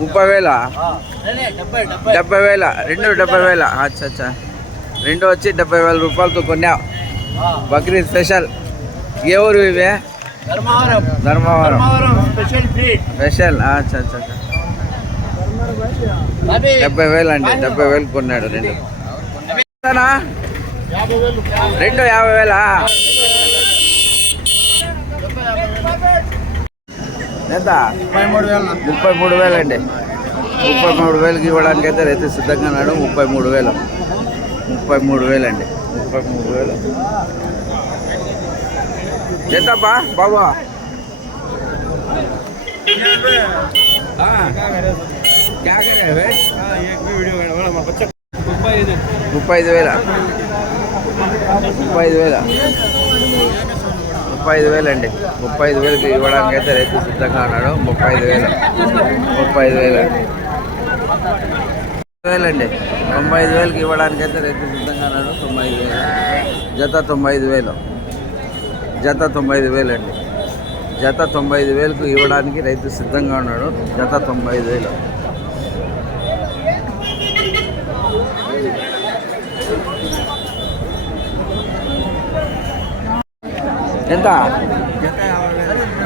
ముప్పై వేల డెబ్బై వేల రెండు డెబ్బై వేల అచ్చా అచ్చా. రెండు వచ్చి డెబ్బై వేల రూపాయలతో కొన్నావు బక్రీద్ స్పెషల్. ఏ ఊరు ఇవే? ధర్మవరం. స్పెషల్ అచ్చా అచ్చా డెబ్బై వేలు అండి డెబ్బై వేలు కొన్నాడు రెండు? రెండు యాభై వేలా. ఎంత? ముప్పై మూడు వేలు అండి ముప్పై మూడు వేలకి ఇవ్వడానికి అయితే రైతు సిద్ధంగా ఉన్నాడు. ముప్పై మూడు వేలు. ముప్పై మూడు వేలు అండి ముప్పై మూడు వేలు. ఎంతబ్బా బాబా? ముప్పై ఐదు వేల. ముప్పై ఐదు వేల. ముప్పై ఐదు వేలు అండి ముప్పై ఐదు వేలకి ఇవ్వడానికి అయితే రైతు సిద్ధంగా ఉన్నాడు. ముప్పై ఐదు వేలు. ముప్పై ఐదు వేలు. అండి వేలండి. తొంభై ఐదు వేలకి ఇవ్వడానికి అయితే రైతు సిద్ధంగా ఉన్నాడు. తొంభై ఐదు వేలు. జత తొంభై ఐదు వేలు. జత తొంభై ఐదు వేలు అండి జత తొంభై ఐదు వేలకు ఇవ్వడానికి రైతు సిద్ధంగా ఉన్నాడు. జత తొంభై ఐదు వేలు. ఎంత?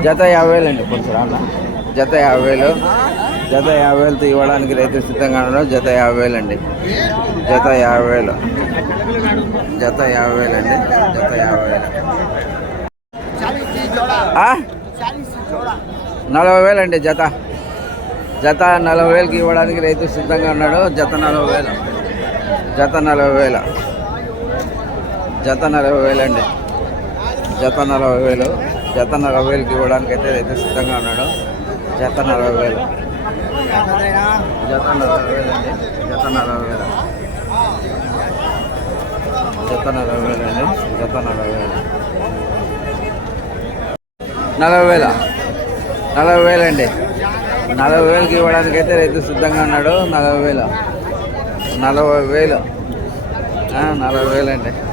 జత యాభై వేలు అండి కొంచెం అన్న జత యాభై వేలు జత యాభై వేలతో ఇవ్వడానికి రైతు సిద్ధంగా ఉన్నాడు జత యాభై వేలు అండి. జత యాభై వేలు జత యాభై వేలు అండి. జత యాభై వేలు నలభై వేలు అండి జత. జత నలభై వేలకి ఇవ్వడానికి రైతు సిద్ధంగా ఉన్నాడు జత నలభై వేలు. జత నలభై వేల. జత నలభై వేలు అండి. జత నలభై వేలు. జత నలభై వేలకి ఇవ్వడానికి అయితే రైతు సిద్ధంగా ఉన్నాడు. జత నలభై వేలు. జత నలభై వేలు అండి. జత నలభై వేలు. జత నలభై వేలు అండి. జత నలభై వేలు. నలభై వేల. నలభై వేలు అండి. నలభై వేలకి ఇవ్వడానికి అయితే రైతు సిద్ధంగా ఉన్నాడు. నలభై వేలు. నలభై వేలు. నలభై వేలు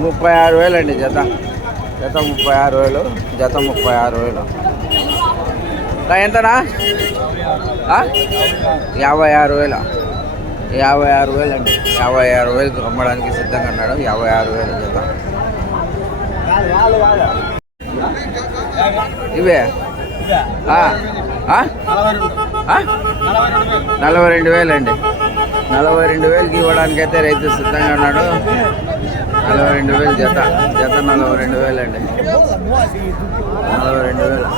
ముప్పై ఆరు వేలు అండి జత జత ముప్పై ఆరు వేలు జత. ముప్పై ఆరు వేలు ఎంతనా ఆ? యాభై ఆరు వేల యాభై ఆరు వేలు? అండి యాభై ఆరు వేలకు అమ్మడానికి సిద్ధంగా ఉన్నాడు. యాభై ఆరు వేలు జత. ఇవే? ఆ? ఆ? ఆ? నలభై రెండు వేలు. అండి నలభై రెండు వేలకి ఇవ్వడానికి అయితే రైతు సిద్ధంగా ఉన్నాడు. నలభై రెండు వేలు జత. జత నలభై రెండు వేలు అండి నలభై రెండు వేలు.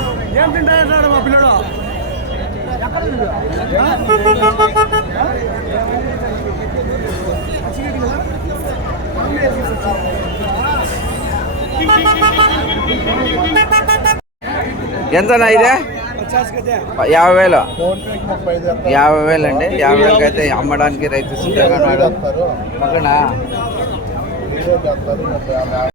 ఎంతనా ఇదే? యాభై వేలు. యాభై వేలు అండి. యాభై వేలకి అయితే అమ్మడానికి రైతు సిద్ధంగా ఉన్నాడు. పక్కన